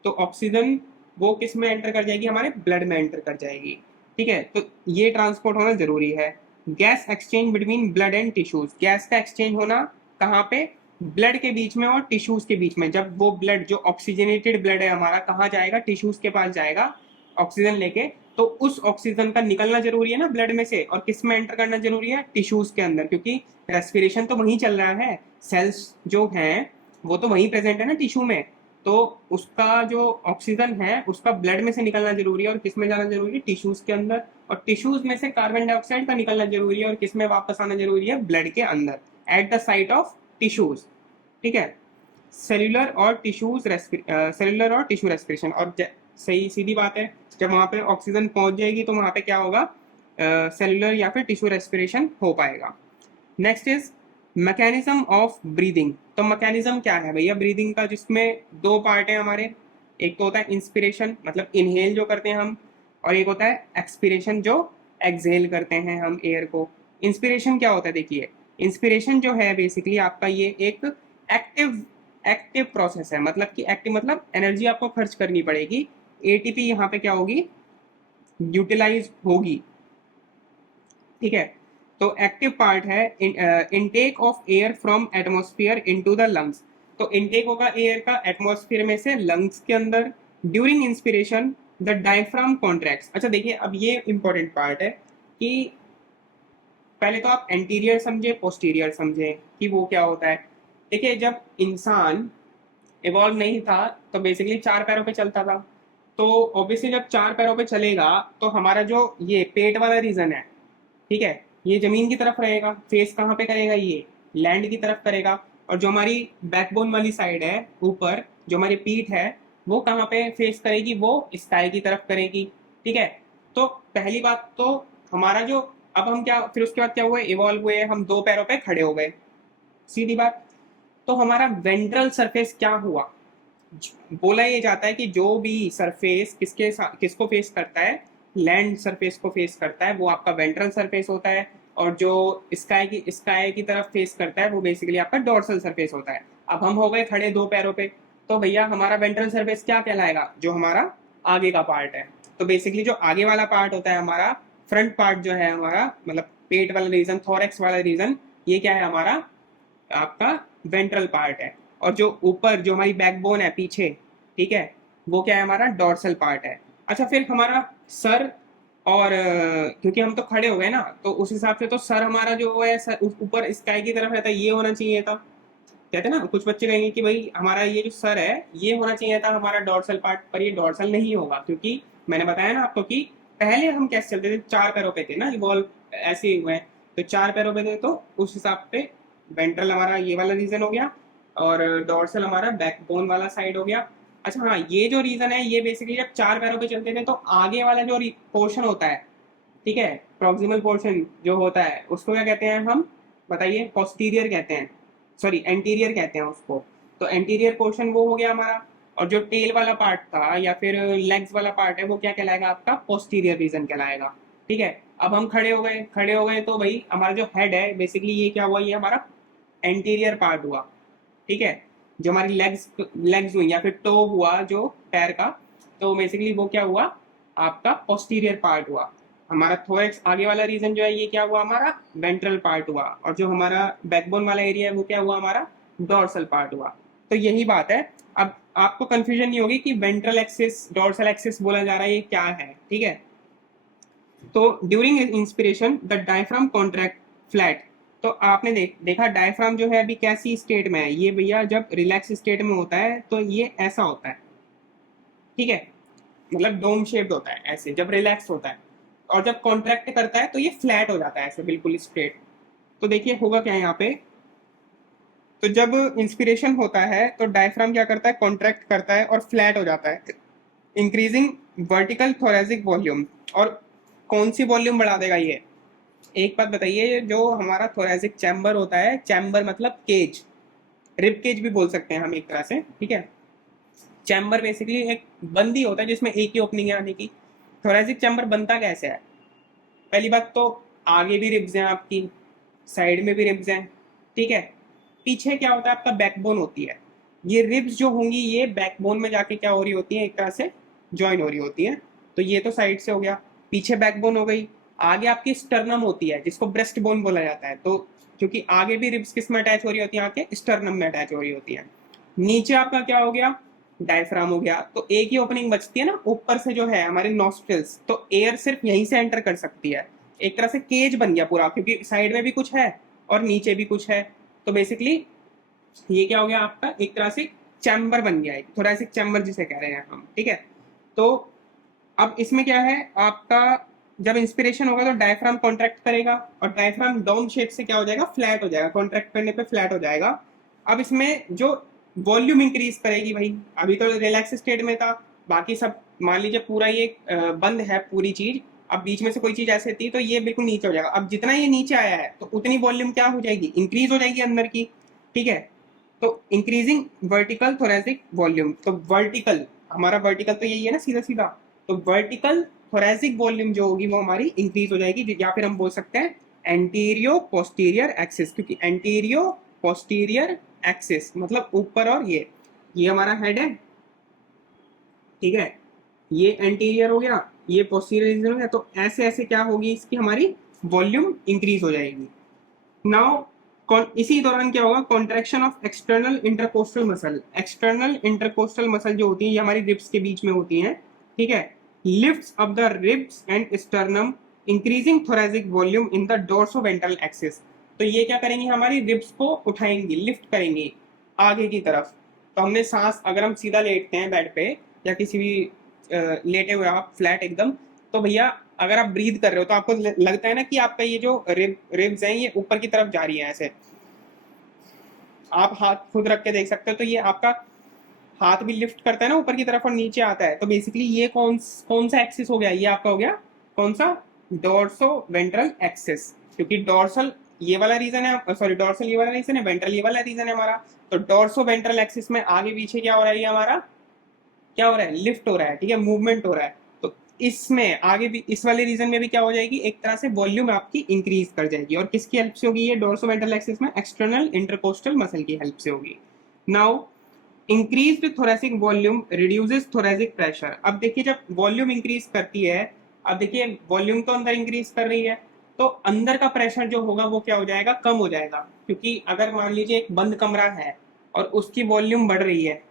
तो ऑक्सीजन वो किस में एंटर कर जाएगी, हमारे ब्लड में एंटर कर जाएगी। ठीक है, तो ये ट्रांसपोर्ट होना जरूरी है। Gas exchange between blood and tissues. Gas का एक्सचेंज होना कहाँ पे, ब्लड के बीच में और टिश्यूज के बीच में। जब वो ब्लड जो ऑक्सीजनेटेड ब्लड है हमारा कहाँ जाएगा, टिश्यूज के पास जाएगा ऑक्सीजन लेके, तो उस ऑक्सीजन का निकलना जरूरी है ना ब्लड में से, और किस में एंटर करना जरूरी है, टिश्यूज के अंदर, क्योंकि रेस्पिरेशन तो वहीं चल रहा है, सेल्स जो हैं वो तो वहीं प्रेजेंट है ना टिश्यू में। तो उसका जो ऑक्सीजन है उसका ब्लड में से निकलना जरूरी है, और किस में जाना जरूरी है, टिश्यूज के अंदर। और टिश्यूज में से कार्बन डाइऑक्साइड का निकलना जरूरी है, और किस में वापस आना जरूरी है, ब्लड के अंदर, at the site of tissues. ठीक है, सेल्यूलर और टिश्यू रेस्पिरेशन। और सही सीधी बात है, जब वहां पे ऑक्सीजन पहुंच जाएगी तो वहां पे क्या होगा, सेल्यूलर या फिर टिश्यू रेस्पिरेशन हो पाएगा। Next is mechanism of breathing. तो मैकेनिज्म क्या है भैया ब्रीदिंग का, जिसमें दो पार्ट है हमारे। एक तो होता है इंस्पिरेशन, मतलब इनहेल जो करते हैं हम, और एक होता है एक्सपिरेशन, जो एक्सहेल करते हैं हम एयर को। इंस्पिरेशन क्या होता है, देखिए इंस्पिरेशन जो है बेसिकली आपका ये एक एक्टिव एक्टिव प्रोसेस है। मतलब कि एक्टिव मतलब एनर्जी आपको खर्च करनी पड़ेगी, एटीपी यहाँ पे क्या होगी, यूटिलाइज होगी। ठीक है, तो एक्टिव पार्ट है intake of air from atmosphere into the lungs. तो इनटेक होगा एयर का एटमॉस्फेयर में से लंग्स के अंदर। During inspiration the diaphragm contracts. अच्छा देखिए, अब ये इंपॉर्टेंट पार्ट है कि पहले तो आप एंटीरियर समझे पोस्टीरियर समझे कि वो क्या होता है। देखिए, जब इंसान इवॉल्व नहीं था तो बेसिकली चार पैरों पे चलता था। तो ऑब्वियसली जब चार पैरों पे चलेगा तो हमारा जो ये पेट वाला रीजन है, ठीक है, ये जमीन की तरफ रहेगा। फेस कहाँ पे करेगा, ये लैंड की तरफ करेगा। और जो हमारी बैकबोन वाली साइड है ऊपर, जो हमारी पीठ है, वो कहाँ पे फेस करेगी, वो स्काई की तरफ करेगी। ठीक है, तो पहली बात तो हमारा जो, अब हम क्या, फिर उसके बाद क्या हुए, इवॉल्व हुए, हम दो पैरों पे खड़े हो गए, सीधी बात। तो हमारा वेंट्रल सरफेस क्या हुआ, बोला ये जाता है कि जो भी सरफेस किसको फेस करता है, लैंड सरफेस को फेस करता है, वो आपका वेंट्रल सरफेस होता है। और जो स्काई की तरफ फेस करता है वो बेसिकली आपका डोर्सल सरफेस होता है। अब हम हो गए खड़े दो पैरों पे, तो भैया हमारा वेंट्रल सरफेस क्या कहलाएगा, जो हमारा आगे का पार्ट है। तो बेसिकली जो आगे वाला पार्ट होता है हमारा, फ्रंट पार्ट जो है हमारा, मतलब पेट वाला रीजन, थोरेक्स वाला रीजन, ये क्या है हमारा, आपका वेंट्रल पार्ट है। और जो ऊपर जो हमारी बैकबोन है पीछे, ठीक है, वो क्या है हमारा डोर्सल पार्ट है। अच्छा, फिर हमारा सर, और क्योंकि हम तो खड़े हो गए ना, तो उस हिसाब से तो सर हमारा जो है सर ऊपर स्काई की तरफ रहता है, ये होना चाहिए था। कहते हैं ना, कुछ बच्चे कहेंगे कि भाई हमारा ये जो सर है ये होना चाहिए था हमारा डोर्सल पार्ट, पर ये डोर्सल नहीं होगा, क्योंकि मैंने बताया ना आपको कि पहले हम कैसे चलते थे, चार पैरों पे थे ना, इवॉल्व ऐसे ही हुए हैं। तो चार पैरों पे थे, तो उस हिसाब पे वेंट्रल हमारा ये वाला रीजन हो गया, और डोर्सल हमारा बैकबोन वाला साइड हो गया। अच्छा हाँ, ये जो रीजन है ये बेसिकली जब चार पैरों पे चलते थे तो आगे वाला जो पोर्शन होता है, ठीक है, प्रॉक्सिमल पोर्शन जो होता है उसको क्या कहते हैं हम, बताइए, पोस्टीरियर कहते हैं, सॉरी एंटीरियर कहते हैं उसको। तो एंटीरियर पोर्शन वो हो गया हमारा। और जो टेल वाला पार्ट था या फिर लेग्स वाला पार्ट है वो क्या कहलाएगा, आपका पोस्टीरियर रीजन कहलाएगा। ठीक है, अब हम खड़े हो गए तो भाई हमारा जो हेड है बेसिकली ये क्या हुआ, ये हमारा एंटीरियर पार्ट हुआ। ठीक है, जो हमारी लेग्स लेग्स हुई या फिर टो हुआ जो पैर का, तो बेसिकली वो क्या हुआ, आपका पोस्टीरियर पार्ट हुआ। हमारा थोरेक्स आगे वाला रीजन जो है ये क्या हुआ, हमारा वेंट्रल पार्ट हुआ। और जो हमारा बैकबोन वाला एरिया है वो क्या हुआ, हमारा डोर्सल पार्ट हुआ। तो यही बात है। अब आपको कंफ्यूजन नहीं होगी कि वेंट्रल एक्सिस डोर्सल एक्सिस बोला जा रहा है ये क्या है। ठीक है, तो during inspiration the diaphragm contract flat. तो आपने देखा डायफ्राम जो है अभी कैसी स्टेट में है, ये भैया जब रिलैक्स स्टेट में होता है तो ये ऐसा होता है। ठीक है, मतलब डोम शेप्ड होता है ऐसे जब रिलैक्स होता है, और जब कॉन्ट्रैक्ट करता है तो ये फ्लैट हो जाता है ऐसे बिल्कुल स्ट्रेट। तो देखिए होगा क्या यहाँ पे, तो जब इंस्पिरेशन होता है तो डायफ्राम क्या करता है, कॉन्ट्रैक्ट करता है और फ्लैट हो जाता है, इंक्रीजिंग वर्टिकल थोरेसिक वॉल्यूम। और कौन सी वॉल्यूम बढ़ा देगा ये, एक बात बताइए, जो हमारा थोरेसिक चैम्बर होता है, चैम्बर मतलब केज, रिब केज भी बोल सकते हैं हम एक तरह से। ठीक है, चैम्बर बेसिकली एक बंदी होता है जिसमें एक ही ओपनिंग है आने की। थोरेसिक चैम्बर बनता कैसे है, पहली बात तो आगे भी रिब्स हैं आपकी, साइड में भी रिब्स हैं। ठीक है, पीछे क्या होता है, आपका बैकबोन होती है। ये रिब्स जो होंगी ये बैकबोन में जाके क्या हो रही होती है, एक तरह से ज्वाइन हो रही होती है। तो ये तो साइड से हो गया, पीछे बैकबोन हो गई। आगे आपकी स्टर्नम होती है जिसको ब्रेस्ट बोन बोला जाता है। तो क्योंकि आगे भी रिब्स किस में अटैच हो रही होती है, आके स्टर्नम में अटैच हो रही होती है। नीचे आपका क्या हो गया, डायफ्राम हो गया। तो एक ही ओपनिंग बचती है ना ऊपर से, जो है हमारे नॉस्ट्रिल्स, तो एयर सिर्फ यहीं से एंटर कर सकती है। एक तरह से केज बन गया पूरा, क्योंकि साइड में भी कुछ है और नीचे भी कुछ है। तो बेसिकली ये क्या हो गया आपका, एक तरह से चैम्बर बन गया, एक थोरेसिक चैम्बर जिसे कह रहे हैं हम। ठीक है, तो अब इसमें क्या है आपका, जब इंस्पिरेशन होगा तो डायफ्राम कॉन्ट्रैक्ट करेगा, और डायफ्राम डाउन शेप से क्या हो जाएगा, फ्लैट हो जाएगा, कॉन्ट्रैक्ट करने पे फ्लैट हो जाएगा। अब इसमें जो वॉल्यूम इंक्रीज करेगी भाई, अभी तो रिलैक्स स्टेट में था, बाकी सब मान लीजिए पूरा ये बंद है पूरी चीज, अब बीच में से कोई चीज ऐसे थी तो ये बिल्कुल नीचे हो जाएगा। अब जितना ये नीचे आया है तो उतनी वॉल्यूम क्या हो जाएगी, इंक्रीज हो जाएगी अंदर की, ठीक है। तो इंक्रीजिंग वर्टिकल थोरेसिक वॉल्यूम, तो वर्टिकल, हमारा वर्टिकल तो यही है ना सीधा सीधा, तो वर्टिकल थोरेसिक वॉल्यूम जो होगी वो हमारी इंक्रीज हो जाएगी, या फिर हम बोल सकते हैं एंटीरियो पोस्टीरियर एक्सिस, क्योंकि एंटीरियो पोस्टीरियर एक्सिस मतलब ऊपर, और ये हमारा हेड है, ठीक है, ये एंटीरियर हो गया, ये पोस्टीरियर रीजन हो गया, तो ऐसे ऐसे क्या होगी इसकी हमारी वॉल्यूम इंक्रीज हो जाएगी। नाउ इसी दौरान क्या होगा, contraction of external intercostal muscle, external intercostal muscle जो होती है ये हमारी रिब्स के बीच में होती हैं, ठीक है, lifts up the ribs and sternum increasing thoracic volume in the dorsoventral axis. तो ये क्या करेंगी, हमारी रिब्स को उठाएंगी, लिफ्ट करेंगी आगे की तरफ। तो हमने सांस, अगर हम सीधा लेटते हैं बेड पे या किसी भी लेटे हुए आप फ्लैट एकदम, तो भैया अगर आप ब्रीद कर रहे हो तो आपको लगता है ना कि आपका ये जो रिब्स हैं ये ऊपर की तरफ जा रही है ऐसे, आप हाथ खुद रख के देख सकते हो, तो ये आपका हाथ भी लिफ्ट करता है ना ऊपर की तरफ और नीचे आता है। तो बेसिकली ये कौन सा एक्सिस हो गया, ये आपका हो गया कौन सा, डोर्सो वेंट्रल एक्सिस, क्योंकि डोर्सल ये वाला रीजन है, सॉरी डोर्सल ये वाला रीजन है, वेंट्रल ये वाला रीजन है हमारा। तो डोर्सो वेंट्रल एक्सिस में आगे पीछे क्या हो रहा है, ये हमारा क्या हो रहा है, लिफ्ट हो रहा है, ठीक है, मूवमेंट हो रहा है। तो इसमें आगे भी इस वाले रीजन में भी क्या हो जाएगी, एक तरह से वॉल्यूम आपकी इंक्रीज कर जाएगी, और किसकी हेल्प से होगी ये डोर्सोवेंट्रल एक्सिस में, एक्सटर्नल इंटरकोस्टल मसल की हेल्प से होगी। Now increased thoracic volume reduces thoracic pressure. अब देखिए जब वॉल्यूम इंक्रीज करती है, अब देखिए वॉल्यूम तो अंदर इंक्रीज कर रही है, तो अंदर का प्रेशर जो होगा वो क्या हो जाएगा, कम हो जाएगा, क्योंकि अगर मान लीजिए एक बंद कमरा है और उसकी वॉल्यूम बढ़ रही है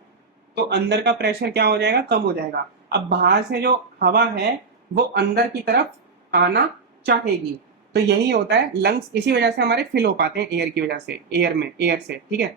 तो अंदर का प्रेशर क्या हो जाएगा, कम हो जाएगा। अब बाहर से जो हवा है वो अंदर की तरफ आना चाहेगी, तो यही होता है, लंग्स इसी वजह से हमारे फिल हो पाते हैं एयर की वजह से, एयर से, ठीक है।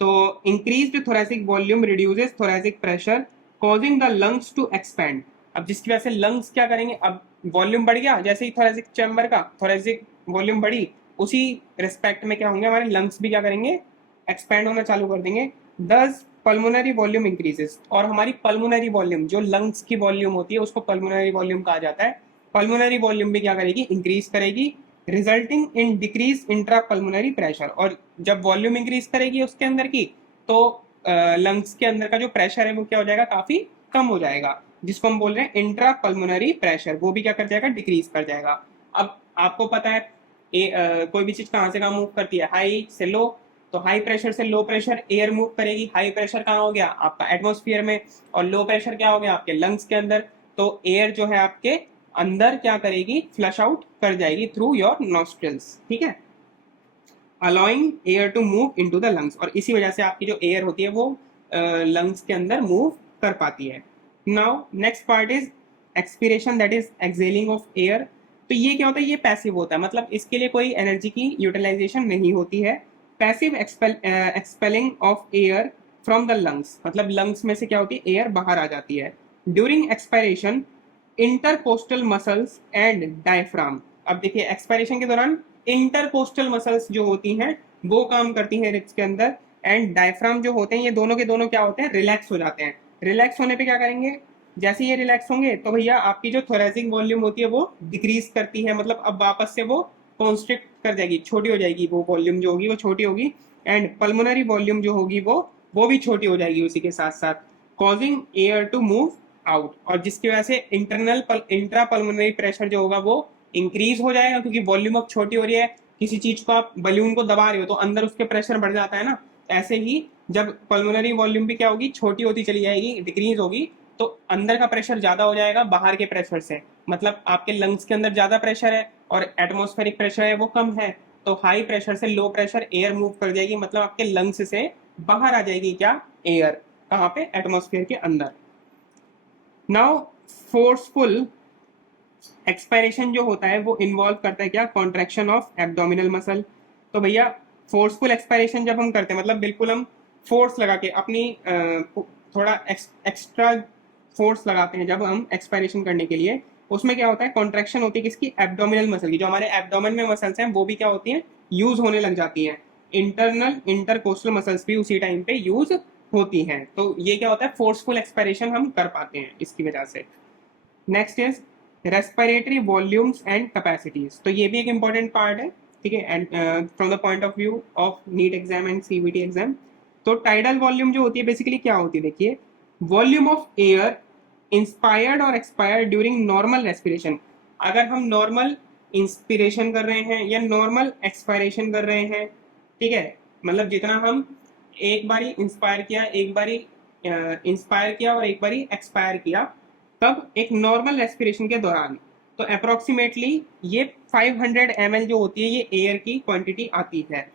तो increased thoracic volume reduces thoracic pressure causing the lungs to expand. अब जिसकी वजह से लंग्स क्या करेंगे, अब वॉल्यूम बढ़ गया, जैसे ही थोरेसिक चैम्बर का थोरेसिक वॉल्यूम बढ़ी, उसी रिस्पेक्ट में क्या होंगे, हमारे लंग्स भी क्या करेंगे, एक्सपैंड होना चालू कर देंगे। दस पल्मोनरी वॉल्यूम इंक्रीजेस, और हमारी पल्मोनरी वॉल्यूम जो लंग्स की वॉल्यूम होती है उसको पल्मोनरी वॉल्यूम कहा जाता है, पल्मोनरी वॉल्यूम भी क्या करेगी, इंक्रीज करेगी, resulting in decrease intra pulmonary pressure. और जब वॉल्यूम इंक्रीज करेगी उसके अंदर की, तो लंग्स के अंदर का जो प्रेशर है वो क्या हो जाएगा, काफी कम हो जाएगा, जिसको हम बोल रहे हैं इंट्रा पल्मोनरी प्रेशर, वो भी क्या कर जाएगा, डिक्रीज कर जाएगा। अब आपको पता है कोई भी चीज कहाँ से कहाँ मूव करती है, हाई से लो, तो हाई प्रेशर से लो प्रेशर एयर मूव करेगी, हाई प्रेशर कहाँ हो गया, आपका एटमॉस्फेयर में, और लो प्रेशर क्या हो गया, आपके लंग्स के अंदर। तो एयर जो है आपके अंदर क्या करेगी, फ्लश आउट कर जाएगी थ्रू योर नॉस्ट्रिल्स, ठीक है, allowing air to move into the lungs, और इसी वजह से आपकी जो एयर होती है वो लंग्स के अंदर मूव कर पाती है। Now next part is expiration, that is excelling of air. तो ये क्या होता है, ये पैसिव होता है, मतलब इसके लिए कोई एनर्जी की यूटिलाइजेशन नहीं होती है। Passive expelling of air from the lungs, मतलब लंग्स में से क्या होती है, एयर बाहर आ जाती है। During expiration intercostal muscles and diaphragm. अब देखिए एक्सपायरेशन के दौरान इंटरकोस्टल मसल्स जो होती हैं वो काम करती हैं रिब्स के अंदर, एंड डायफ्राम जो होते हैं ये दोनों के दोनों क्या होते हैं, रिलैक्स हो जाते हैं। रिलैक्स होने पे क्या करेंगे, जैसे ये रिलैक्स होंगे तो भैया आपकी जो थोरेसिक वॉल्यूम होती है वो डिक्रीज करती है, मतलब अब वापस से वो कॉन्स्ट्रिक्ट कर जाएगी, छोटी हो जाएगी, वो वॉल्यूम जो होगी वो छोटी होगी, एंड पल्मोनरी वॉल्यूम जो होगी वो भी छोटी हो जाएगी उसी के साथ साथ, causing air to move out, और जिसकी वजह से इंट्रा पल्मोनरी प्रेशर जो होगा वो इंक्रीज हो जाएगा, क्योंकि वॉल्यूम अब छोटी हो रही है। किसी चीज को आप बलून को दबा रहे हो तो अंदर उसके प्रेशर बढ़ जाता है ना, ऐसे ही जब पल्मोनरी वॉल्यूम भी क्या होगी, छोटी होती चली जाएगी, डिक्रीज होगी, तो अंदर का प्रेशर ज्यादा हो जाएगा बाहर के प्रेशर से, मतलब आपके लंग्स के अंदर ज्यादा प्रेशर है और एटमॉस्फेरिक प्रेशर है वो कम है, तो हाई प्रेशर से लो प्रेशर एयर मूव कर जाएगी, मतलब आपके लंग्स से बाहर आ जाएगी क्या, एयर, कहाँ पे, एटमॉस्फेयर के अंदर। नाउ फोर्सफुल एक्सपायरेशन जो होता है वो इन्वॉल्व करता है क्या, कॉन्ट्रैक्शन ऑफ एब्डोमिनल मसल। तो भैया फोर्सफुल एक्सपायरेशन जब हम करते हैं, मतलब बिल्कुल हम फोर्स लगा के अपनी थोड़ा एक्स्ट्रा फोर्स लगाते हैं जब हम एक्सपायरेशन करने के लिए, उसमें क्या होता है, कॉन्ट्रैक्शन होती है किसकी, एब्डोमिनल मसल की, जो हमारे एब्डोमेन में मसल्स हैं वो भी क्या होती हैं, यूज होने लग जाती हैं, इंटरनल इंटरकोस्टल मसल्स भी उसी टाइम पे यूज होती हैं। तो ये क्या होता है, फोर्सफुल एक्सपायरेशन हम कर पाते हैं इसकी वजह से। Next is respiratory volumes and capacities, तो ये भी एक इंपॉर्टेंट पार्ट है, ठीक है, and from the point of view of NEET exam and CBT exam. तो टाइडल वॉल्यूम जो होती है बेसिकली क्या होती है, देखिए, वॉल्यूम ऑफ एयर इंस्पायर्ड और एक्सपायर्ड ड्यूरिंग नॉर्मल रेस्पिरेशन। अगर हम नॉर्मल इंस्पिरेशन कर रहे हैं या नॉर्मल एक्सपायरेशन कर रहे हैं, ठीक है, मतलब जितना हम एक बारी इंस्पायर किया, एक बारी इंस्पायर किया और एक बारी एक्सपायर किया, तब एक नॉर्मल रेस्पिरेशन के दौरान, तो अप्रोक्सीमेटली ये 500 ml जो होती है ये एयर की क्वांटिटी आती है।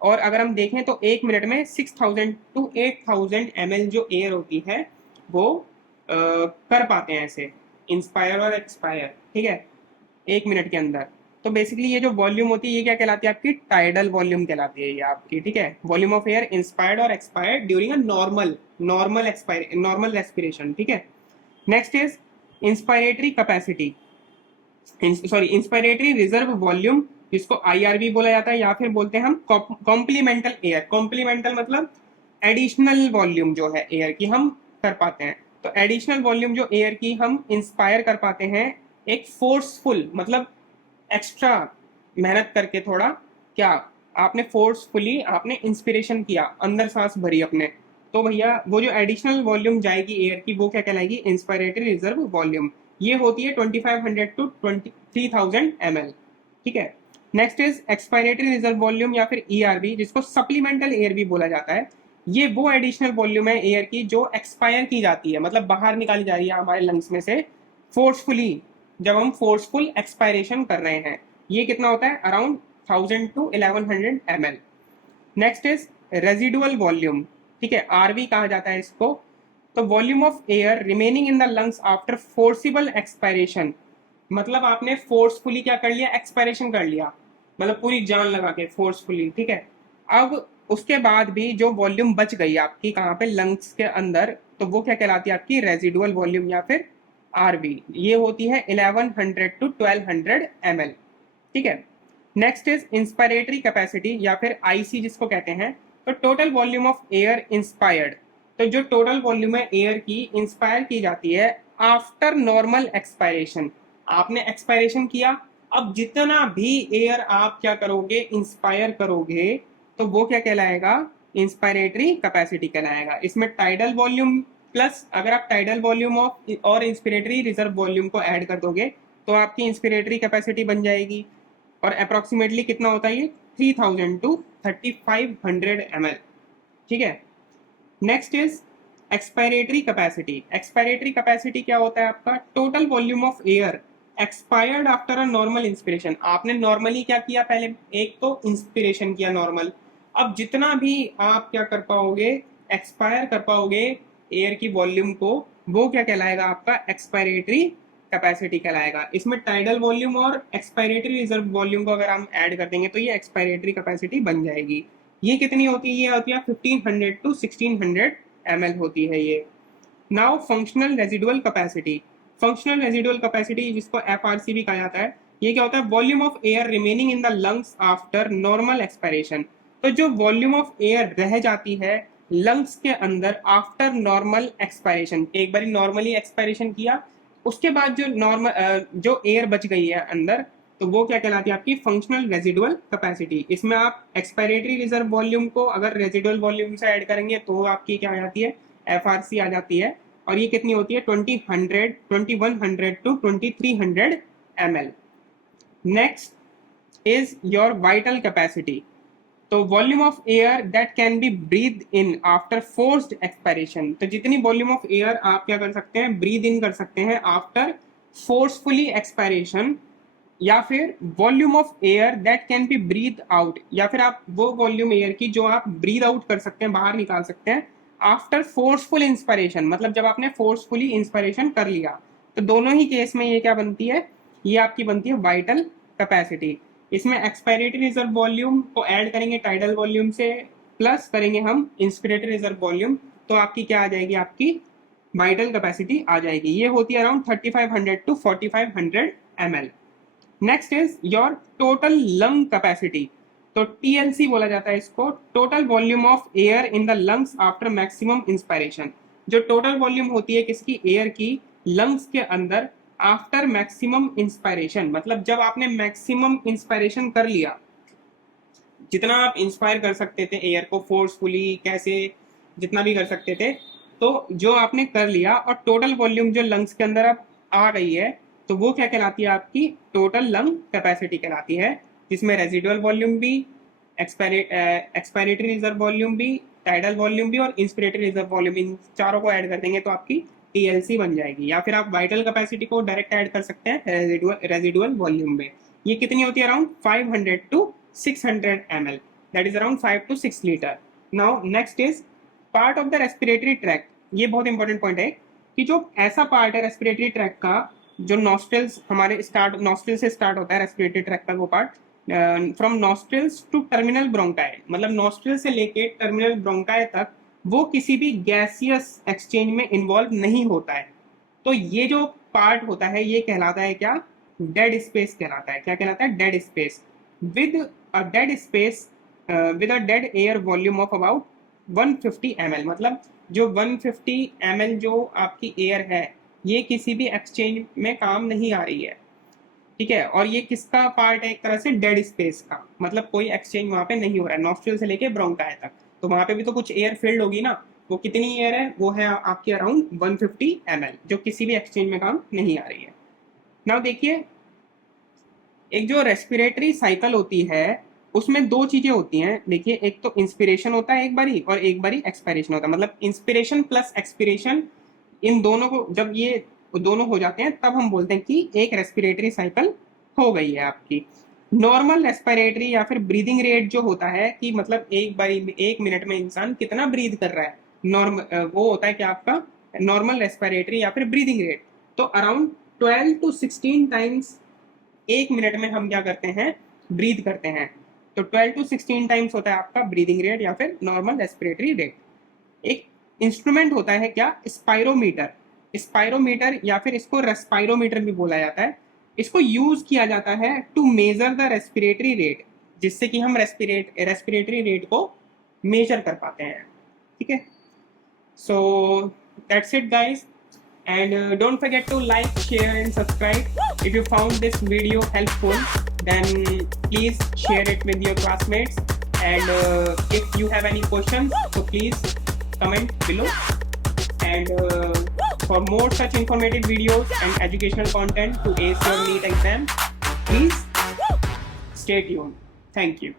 और अगर हम देखें तो एक मिनट में 6000 टू 8000 ml जो एयर होती है वो कर पाते हैं ऐसे इंस्पायर और एक्सपायर, ठीक है, एक मिनट के अंदर। तो बेसिकली ये जो वॉल्यूम होती है ये क्या कहलाती है आपकी, टाइडल वॉल्यूम कहलाती है ये आपकी, ठीक है, वॉल्यूम ऑफ एयर इंस्पायर्ड और expired during a normal respiration, ठीक है। Next is inspiratory capacity, sorry inspiratory reserve volume, जिसको आईआरवी बोला जाता है, या फिर बोलते हैं हम कॉम्प्लीमेंटल एयर। कॉम्प्लीमेंटल मतलब एडिशनल वॉल्यूम जो है एयर की हम कर पाते हैं। तो एडिशनल वॉल्यूम जो एयर की हम इंस्पायर कर पाते हैं एक फोर्सफुल, मतलब एक्स्ट्रा मेहनत करके, थोड़ा क्या आपने फोर्सफुली आपने इंस्पिरेशन किया, अंदर सांस भरी अपने, तो भैया वो जो एडिशनल वॉल्यूम जाएगी एयर की वो क्या कहलाएगी, इंस्पायरेटरी रिजर्व वॉल्यूम। ये होती है 2500 टू 23,000 ml, ठीक है। Next is expiratory reserve volume या फिर ईआरवी, जिसको सप्लीमेंटल एयर भी बोला जाता है। ये वो एडिशनल वॉल्यूम है एयर की जो एक्सपायर की जाती है, मतलब बाहर निकाली जा रही है हमारे लंग्स में से फोर्सफुली, जब हम फोर्सफुल एक्सपायरेशन कर रहे हैं। ये कितना होता है, around 1000 to 1100 ml। Next is residual volume, ठीक है, आरवी कहा जाता है इसको। तो volume of air remaining in the lungs after forcible expiration, मतलब आपने फोर्सफुली क्या कर लिया, एक्सपायरेशन कर लिया, मतलब पूरी जान लगा के फोर्सफुली, ठीक है। अब उसके बाद भी जो वॉल्यूम बच गई आपकी कहाँ पे, लंग्स के अंदर, तो वो क्या कहलाती है आपकी, रेजिडुअल वॉल्यूम या फिर आरवी। ये होती है 1100 टू 1200 ml, ठीक है। नेक्स्ट इज इंस्पायरेटरी कैपेसिटी या फिर आईसी जिसको कहते हैं। तो total volume of air inspired, तो जो टोटल वॉल्यूम है एयर की इंस्पायर की जाती है आफ्टर नॉर्मल एक्सपायरेशन, आपने एक्सपायरेशन किया, अब जितना भी एयर आप क्या करोगे, इंस्पायर करोगे, तो वो क्या कहलाएगा, इंस्पायरेटरी कैपेसिटी कहलाएगा। इसमें टाइडल वॉल्यूम प्लस अगर आप टाइडल वॉल्यूम ऑफ और इंस्पिरेटरी रिजर्व वॉल्यूम को ऐड कर दोगे तो आपकी इंस्पिरेटरी कैपेसिटी बन जाएगी। और अप्रोक्सीमेटली कितना होता है ये, 3000 टू 3500 ml, ठीक है। Next is expiratory capacity. Expiratory capacity क्या होता है आपका, total volume of air expired after a normal inspiration. आपने नॉर्मली क्या किया, पहले एक तो इंस्पिरेशन किया नॉर्मल, अब जितना भी आप क्या कर पाओगे, एक्सपायर कर पाओगे एयर की वॉल्यूम को, वो क्या कहलाएगा आपका, एक्सपायरेटरी कैपेसिटी कहलाएगा। इसमें टाइडल वॉल्यूम और एक्सपायरेटरी रिजर्व वॉल्यूम को अगर हम ऐड कर देंगे तो ये एक्सपायरेटरी कैपेसिटी बन जाएगी। ये कितनी होती है, ये होती है 1500 टू 1600 ml होती है ये। Now functional residual capacity. Functional residual capacity जिसको एफआरसी भी कहा जाता है, ये क्या होता है, volume of air remaining in the lungs after normal expiration. तो जो वॉल्यूम ऑफ एयर रह जाती है लंग्स के अंदर आफ्टर नॉर्मल एक्सपायरेशन, एक बार नॉर्मली एक्सपायरेशन किया, उसके बाद जो नॉर्मल जो एयर बच गई है अंदर, तो वो क्या कहलाती है आपकी फंक्शनल रेजिडुअल कैपेसिटी। इसमें आप एक्सपायरेटरी रिजर्व वॉल्यूम को अगर रेजिडुअल वॉल्यूम से ऐड करेंगे तो आपकी क्या आ जाती है, एफआरसी आ जाती है। और ये कितनी होती है, 2100 to 2300 ml। Next is your vital capacity. तो volume of air that can be breathe in after forced expiration. तो जितनी वॉल्यूम ऑफ एयर आप क्या कर सकते हैं, ब्रीथ इन कर सकते हैं आफ्टर फोर्सफुली एक्सपायरेशन, या फिर volume of air that can be breathe out, या फिर आप वो वॉल्यूम एयर की जो आप ब्रीथ आउट कर सकते हैं, बाहर निकाल सकते हैं आफ्टर फोर्सफुल इंस्पायरेशन, मतलब जब आपने फोर्सफुली इंस्पायरेशन कर लिया। तो दोनों ही केस में ये क्या बनती है, ये आपकी बनती है वाइटल कैपेसिटी। इसमें एक्सपायरेटरी रिजर्व वॉल्यूम को ऐड करेंगे टाइडल वॉल्यूम से, प्लस करेंगे हम इंस्पिरेटरी रिजर्व वॉल्यूम, तो आपकी क्या आ जाएगी, आपकी वाइटल कैपेसिटी आ जाएगी। ये होती है around 3500 to 4500 ml। Next is your total lung capacity. तो टीएलसी बोला जाता है इसको, total volume of air in the lungs after maximum inspiration. जो टोटल वॉल्यूम होती है किसकी, एयर की, लंग्स के अंदर आफ्टर मैक्सिमम इंस्पायरेशन, मतलब जब आपने मैक्सिमम इंस्पायरेशन कर लिया, जितना आप इंस्पायर कर सकते थे एयर को फोर्सफुली, कैसे जितना भी कर सकते थे, तो जो आपने कर लिया और टोटल वॉल्यूम जो लंग्स के अंदर अब आ गई है, तो वो क्या कहलाती है? आपकी टोटल लंग कैपेसिटी कहलाती है, जिसमें रेजिडुअल वॉल्यूम भी, एक्सपायरेटरी रिजर्व वॉल्यूम भी, टाइडल वॉल्यूम भी और इंस्पिरेटरी रिजर्व वॉल्यूम, इन चारों को ऐड कर देंगे तो आपकी टीएलसी बन जाएगी। या फिर आप वाइटल कैपेसिटी को डायरेक्ट ऐड कर सकते हैं रेजिडुअल वॉल्यूम में। ये कितनी होती है? Around 500 to 600 ml, that is around 5 to 6 liter. Now next is part of the respiratory tract. ये बहुत इंपॉर्टेंट पॉइंट है कि जो ऐसा पार्ट है रेस्पिरेटरी ट्रैक्ट का, जो नॉस्ट्रल्स हमारे स्टार्ट, नॉस्ट्रल से स्टार्ट होता है रेस्पिरेटरी ट्रैक्ट का वो part, from nostrils to terminal bronchi, मतलब नॉस्ट्रल से लेके टर्मिनल ब्रोंकाई तक वो किसी भी गैसियस एक्सचेंज में इन्वॉल्व नहीं होता है। तो ये जो पार्ट होता है ये कहलाता है क्या? डेड स्पेस कहलाता है। क्या कहलाता है? Dead space. With a dead space, with a dead air volume of about 150 ml, मतलब जो 150 ml जो आपकी एयर है ये किसी भी एक्सचेंज में काम नहीं आ रही है, ठीक है। और ये किसका पार्ट है? एक तरह से डेड स्पेस का, मतलब कोई एक्सचेंज वहां पे नहीं हो रहा है नॉस्ट्रल से लेके ब्रोंकाई तक, तो वहां पे भी तो कुछ एयर फील्ड होगी ना। वो कितनी एयर है? वो है आपकी अराउंड 150 ml, जो किसी भी एक्सचेंज में काम नहीं आ रही है। नाउ देखिए, एक जो रेस्पिरेटरी साइकिल होती है उसमें दो चीजें होती हैं। देखिए, एक तो इंस्पिरेशन होता है एक बारी, और एक बारी एक्सपायरेशन होता है। मतलब इंस्पिरेशन प्लस एक्सपिरेशन, इन दोनों को जब ये दोनों हो जाते हैं तब हम बोलते हैं कि एक रेस्पिरेटरी साइकिल हो गई है आपकी। नॉर्मल रेस्पिरेटरी या फिर ब्रीदिंग रेट जो होता है कि मतलब एक बारी में, एक मिनट में इंसान कितना ब्रीद कर रहा है, नॉर्मल वो होता है कि आपका नॉर्मल रेस्पिरेटरी या फिर ब्रीदिंग रेट। तो अराउंड 12 to 16 टाइम्स एक मिनट में हम क्या करते हैं? ब्रीद करते हैं। तो 12 to 16 टाइम्स होता है आपका ब्रीदिंग रेट या फिर नॉर्मल रेस्पिरेटरी रेट। एक इंस्ट्रूमेंट होता है क्या? स्पायरोमीटर। स्पायरोमीटर या फिर इसको रेस्पायरोमीटर भी बोला जाता है। इसको यूज किया जाता है to measure the respiratory rate, जिससे कि हम रेस्पिरेटरी रेट को मेजर कर पाते हैं, ठीक है। So that's it guys, and don't forget to like, share and subscribe. If you found this video helpful, then please share it with your classmates, and if you have any questions, so please comment below. And for more such informative videos and educational content to ace your NEET exam, please stay tuned. Thank you.